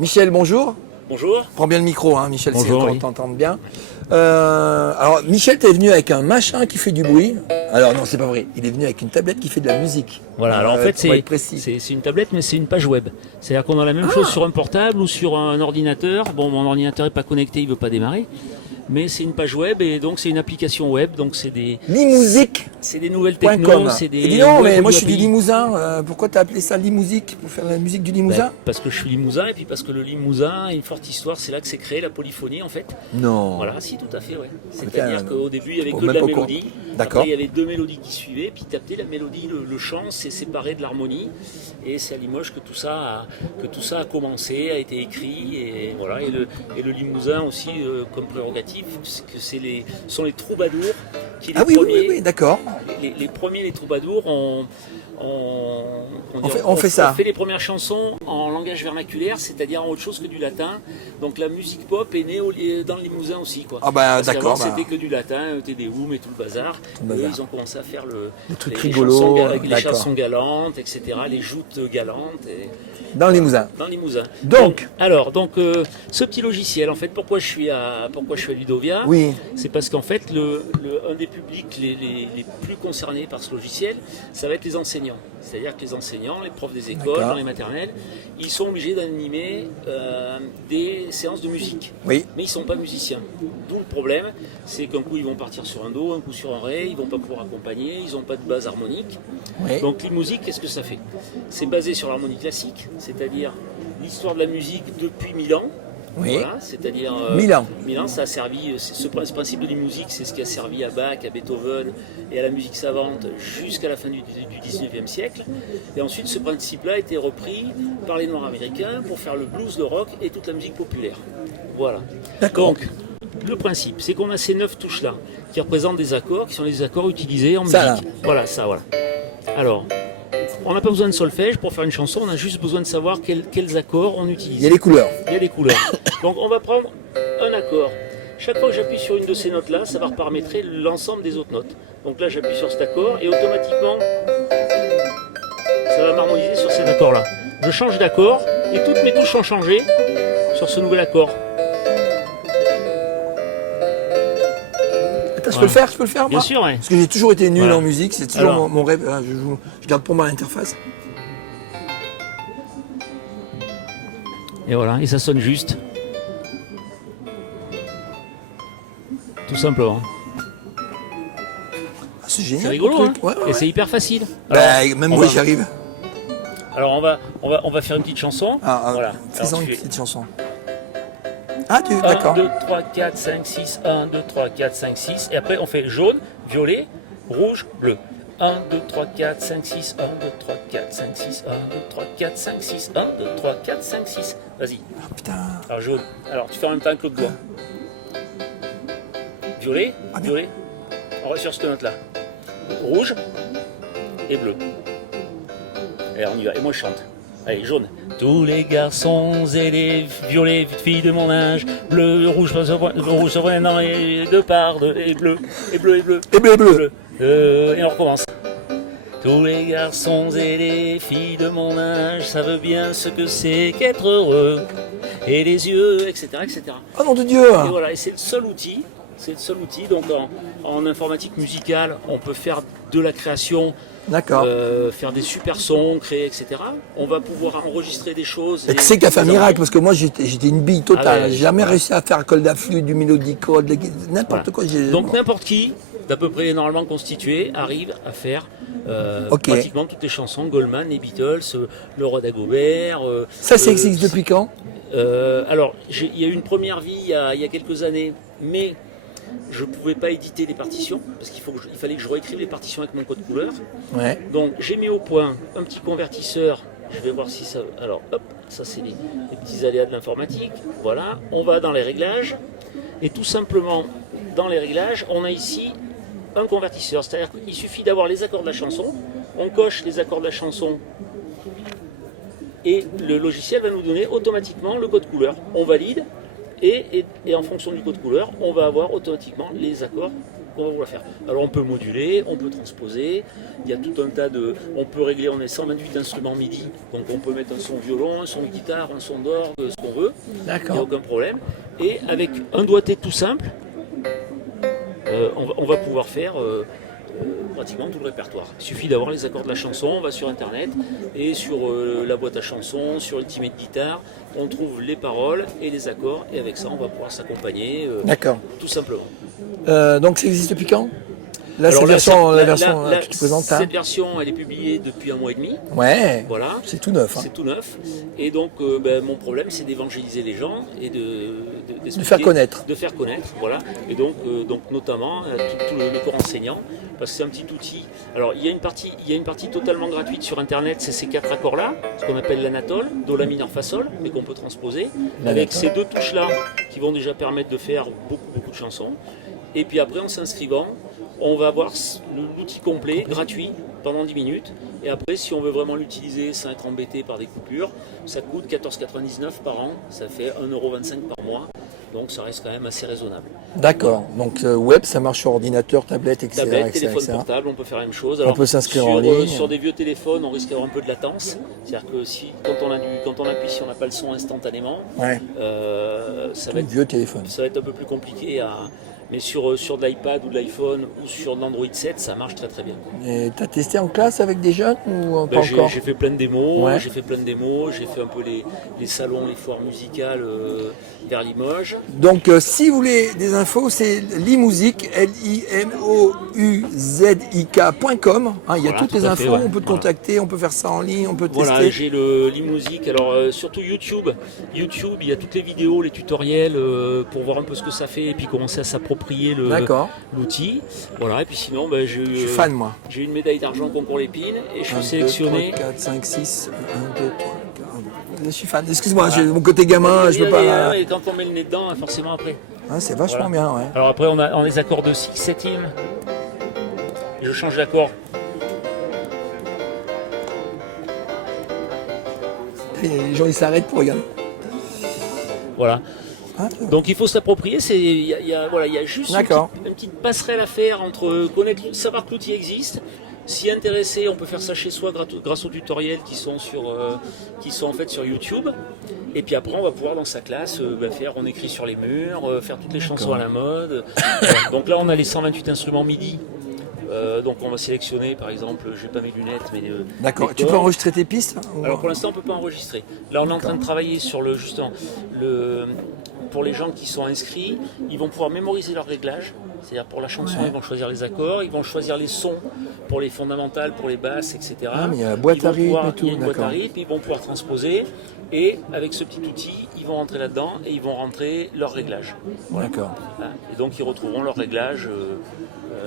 Michel, bonjour. Bonjour. Prends bien le micro, hein, Michel, Bonjour, c'est qu'on oui. t'entende bien. Alors, Michel, t'es venu avec un machin qui fait du bruit. Alors, non, c'est pas vrai. Il est venu avec une tablette qui fait de la musique. Voilà, alors en fait pour être précis. c'est une tablette mais c'est une page web. C'est-à-dire qu'on a la même chose sur un portable ou sur un ordinateur. Bon, mon ordinateur n'est pas connecté, il ne veut pas démarrer. Mais c'est une page web et donc c'est une application web. Donc c'est des nouvelles techno, c'est des... Et dis non, mais web moi je suis du API. Limousin. Pourquoi t'as appelé ça Limousique pour faire la musique du Limousin? Ben, parce que je suis limousin et puis parce que le Limousin a une forte histoire. C'est là que s'est créée la polyphonie en fait. Non. Voilà, si, tout à fait, ouais. Putain, C'est-à-dire qu'au début, il n'y avait que de même la pas au courant. mélodie. D'accord. Après, il y avait deux mélodies qui suivaient, puis tapé la mélodie, le chant, c'est séparé de l'harmonie. Et c'est à Limoges que tout ça a commencé, a été écrit. Et voilà. Et le Limousin aussi, comme prérogative, c'est que sont les troubadours qui Ah oui, oui, oui, d'accord. les premiers, les troubadours, on fait ça. On fait les premières chansons en langage vernaculaire, c'est-à-dire en autre chose que du latin. Donc la musique pop est née dans le Limousin aussi, quoi. Ah bah Parce d'accord. qu'avant, c'était que du latin, Te Deum et tout le bazar. bazar. Eux, ils ont commencé à faire Le truc les rigolo, chansons, les d'accord. chansons galantes, etc., les joutes galantes. Dans le Limousin. Dans le Limousin. Donc Ce petit logiciel, en fait, pourquoi je suis à Ludovia, Oui. c'est parce qu'en fait, un des publics les plus concernés par ce logiciel, ça va être les enseignants. C'est-à-dire que les enseignants, les profs des écoles, D'accord. dans les maternelles, ils sont obligés d'animer des séances de musique. Oui. Mais ils ne sont pas musiciens. D'où le problème, c'est qu'un coup ils vont partir sur un do, un coup sur un ré, ils ne vont pas pouvoir accompagner, ils n'ont pas de base harmonique. Oui. Donc les musiques, qu'est-ce que ça fait? C'est basé sur l'harmonie classique, c'est-à-dire l'histoire de la musique depuis 1000 ans. Oui. Voilà, c'est-à-dire 1000 ans. 1000 ans, ça a servi. Ce principe de la musique, c'est ce qui a servi à Bach, à Beethoven et à la musique savante jusqu'à la fin du 19e siècle. Et ensuite, ce principe-là a été repris par les Noirs américains pour faire le blues, le rock et toute la musique populaire. Voilà. D'accord. Donc, le principe, c'est qu'on a ces 9 touches-là qui représentent des accords, qui sont les accords utilisés en Ça, musique. Voilà, ça, voilà. Alors, on n'a pas besoin de solfège pour faire une chanson, on a juste besoin de savoir quels accords on utilise. Il y a les couleurs. Il y a des couleurs. Donc on va prendre un accord. Chaque fois que j'appuie sur une de ces notes-là, ça va reparamétrer l'ensemble des autres notes. Donc là, j'appuie sur cet accord et automatiquement, ça va m'harmoniser sur cet accord-là. Je change d'accord et toutes mes touches ont changé sur ce nouvel accord. Attends, je Voilà. peux le faire, moi? Bien sûr, ouais. Parce que j'ai toujours été nul Voilà. en musique, c'est toujours Alors. mon rêve. Je garde pour moi l'interface. Et voilà, et ça sonne juste. Tout simplement. Ah, c'est génial. C'est rigolo, ton hein? truc. Ouais, ouais, Et ouais. c'est hyper facile. Bah, Alors, même on moi, va- j'y arrive. Alors on va faire une petite chanson. Voilà. Faisons Alors, une tu fais petite chanson. Ah, 1, d'accord. 2, 3, 4, 5, 6, 1, 2, 3, 4, 5, 6. Et après, on fait jaune, violet, rouge, bleu. 1, 2, 3, 4, 5, 6, 1, 2, 3, 4, 5, 6, 1, 2, 3, 4, 5, 6, 1, 2, 3, 4, 5, 6. Vas-y. Ah, putain. Alors jaune. Alors tu fais en même temps que l'autre doigt. Violet, Ah, non. violet. On reste sur cette note-là. Rouge et bleu. Et on y va. Et moi je chante. Allez, jaune. Tous les garçons et les violets filles de mon âge, bleu, rouge se prennent dans les deux parts, et bleu, et bleu, et bleu. Et bleu, et bleu. Et on recommence. Tous les garçons et les filles de mon âge savent bien ce que c'est qu'être heureux. Et les yeux, etc., etc. Oh nom de Dieu. Et voilà, et c'est le seul outil. C'est le seul outil. Donc en informatique musicale, on peut faire de la création, D'accord. faire des super sons, créer, etc. On va pouvoir enregistrer des choses. Et tu sais qu'il a fait un miracle, parce que moi j'étais une bille totale. Ah ouais, J'ai jamais voilà. réussi à faire un col d'afflux, du mélodico, n'importe Voilà. quoi. Donc n'importe qui, d'à peu près normalement constitué, arrive à faire Ok. pratiquement toutes les chansons, Goldman, les Beatles, le Roi Dagobert. Ça, ça existe depuis quand? Alors, il y a eu une première vie il y a quelques années, mais je ne pouvais pas éditer les partitions, parce il fallait que je réécrive les partitions avec mon code couleur. Ouais. Donc j'ai mis au point un petit convertisseur, je vais voir si ça... Alors hop, ça c'est les petits aléas de l'informatique. Voilà, on va dans les réglages, et tout simplement, dans les réglages, on a ici un convertisseur. C'est-à-dire qu'il suffit d'avoir les accords de la chanson, on coche les accords de la chanson, et le logiciel va nous donner automatiquement le code couleur. On valide, et en fonction du code couleur, on va avoir automatiquement les accords qu'on va vouloir faire. Alors on peut moduler, on peut transposer, il y a tout un tas de... On peut régler, on est 128 instruments MIDI, donc on peut mettre un son violon, un son guitare, un son d'orgue, ce qu'on veut, il n'y a D'accord. aucun problème. Et avec un doigté tout simple, on va pouvoir faire pratiquement tout le répertoire. Il suffit d'avoir les accords de la chanson, on va sur internet et sur la boîte à chansons, sur Ultimate Guitar, on trouve les paroles et les accords et avec ça on va pouvoir s'accompagner D'accord. tout simplement. Donc ça existe depuis quand? Là, Alors cette là, version, la version là, que tu présentes, hein. cette version elle est publiée depuis 1 mois et demi. Ouais, Voilà. c'est tout neuf. Hein. C'est tout neuf. Et donc, mon problème, c'est d'évangéliser les gens et De faire connaître. De faire connaître, voilà. Et donc notamment, tout le corps enseignant, parce que c'est un petit outil. Alors, il y a une partie totalement gratuite sur Internet, c'est ces 4 accords-là, ce qu'on appelle l'anatole, do, la mineur, fa, sol, mais qu'on peut transposer, avec ces 2 touches-là, qui vont déjà permettre de faire beaucoup de chansons. Et puis après, en s'inscrivant, on va avoir l'outil complet, gratuit, pendant 10 minutes. Et après, si on veut vraiment l'utiliser sans être embêté par des coupures, ça coûte 14,99 par an. Ça fait 1,25 € par mois. Donc ça reste quand même assez raisonnable. D'accord. Donc web, ça marche sur ordinateur, tablette, etc. Tablette, etc., téléphone etc. portable, on peut faire la même chose. Alors, on peut s'inscrire en ligne. Sur des vieux téléphones, on risque d'avoir un peu de latence. C'est-à-dire que quand on appuie, si on n'a pas le son instantanément, Ouais. ça va être Vieux téléphone. Ça va être un peu plus compliqué mais sur de l'iPad ou de l'iPhone ou sur de l'Android 7, ça marche très très bien. Et t'as testé en classe avec des jeunes ou pas J'ai encore? fait plein de démos, Ouais. j'ai fait un peu les salons, les foires musicales vers Limoges. Donc si vous voulez des infos, c'est Limouzik, LIMOUZIK.com. Hein, il y a Voilà, toutes tout les à infos, fait, ouais. on peut te contacter, on peut faire ça en ligne, on peut Voilà, tester. j'ai le Limouzik, alors surtout YouTube. YouTube, il y a toutes les vidéos, les tutoriels pour voir un peu ce que ça fait et puis commencer à s'approprier D'accord. l'outil. Voilà, et puis sinon, Je suis fan, moi. j'ai une médaille d'argent au concours Lépine et je suis 1, 2, sélectionné. 3, 4, 5, 6, 1, 2, 3, 4. Je suis fan. Excuse-moi, j'ai mon côté gamin, je peux pas. Et quand on met le nez dedans, forcément après. Ah, c'est vachement Voilà. bien, ouais. Alors après, on a les accords de 6 septième. Et je change d'accord. Les gens ils s'arrêtent pour regarder. Voilà. Ah, Donc il faut s'approprier. Il y a juste une petite passerelle à faire entre savoir que l'outil existe. S'y intéresser, on peut faire ça chez soi grâce aux tutoriels qui sont en fait sur YouTube. Et puis après, on va pouvoir dans sa classe on écrit sur les murs, faire toutes les chansons à la mode. Donc là, on a les 128 instruments MIDI. Donc on va sélectionner, par exemple, j'ai pas mes lunettes, mais d'accord. Tu peux enregistrer tes pistes ou... Alors pour l'instant, on peut pas enregistrer. Là, on est en train de travailler sur pour les gens qui sont inscrits, ils vont pouvoir mémoriser leurs réglages. C'est-à-dire pour la chanson, ils vont choisir les accords, ils vont choisir les sons pour les fondamentales, pour les basses, etc. Ah, mais il y a la boîte à rythme et tout, il y a une boîte à d'accord. rythme, ils vont pouvoir transposer. Et avec ce petit outil, ils vont rentrer là-dedans et ils vont rentrer leurs réglages. D'accord. Voilà. Et donc ils retrouveront leurs réglages.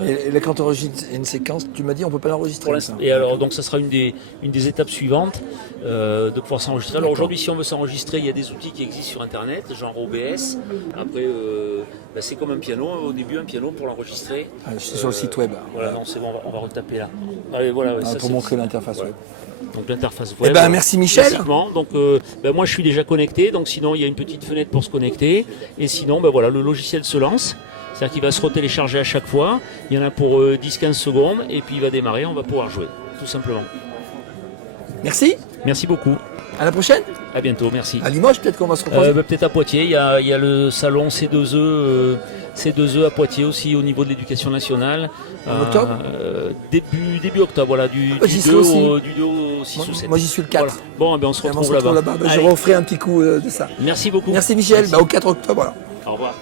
Et là, quand tu enregistres une séquence, tu m'as dit on peut pas l'enregistrer. Pour l'instant. Et alors, donc, ça sera une des étapes suivantes de pouvoir s'enregistrer. Alors aujourd'hui, si on veut s'enregistrer, il y a des outils qui existent sur Internet, genre OBS. Après, c'est comme un piano. Au début, un piano pour l'enregistrer. Ah, c'est sur le site web. Voilà, non, c'est bon, on va retaper là. Allez, voilà, ça, pour montrer l'interface web. Donc l'interface Eh web. ben, merci Michel. Classiquement. Donc moi je suis déjà connecté, donc sinon il y a une petite fenêtre pour se connecter. Et sinon voilà, le logiciel se lance. C'est-à-dire qu'il va se retélécharger à chaque fois. Il y en a pour 10-15 secondes et puis il va démarrer, on va pouvoir jouer, tout simplement. Merci. Merci beaucoup. À la prochaine. À bientôt, merci. À Limoges, peut-être qu'on va se reprendre. Peut-être à Poitiers, il y a le salon C2E, C2E à Poitiers aussi au niveau de l'éducation nationale. En octobre début octobre, voilà, du 2 au 6 ou 7. Moi j'y suis le 4. Voilà. Bon, on se retrouve là-bas. Je referai un petit coup de ça. Merci beaucoup. Merci Michel. Merci. Au 4 octobre. Alors. Au revoir.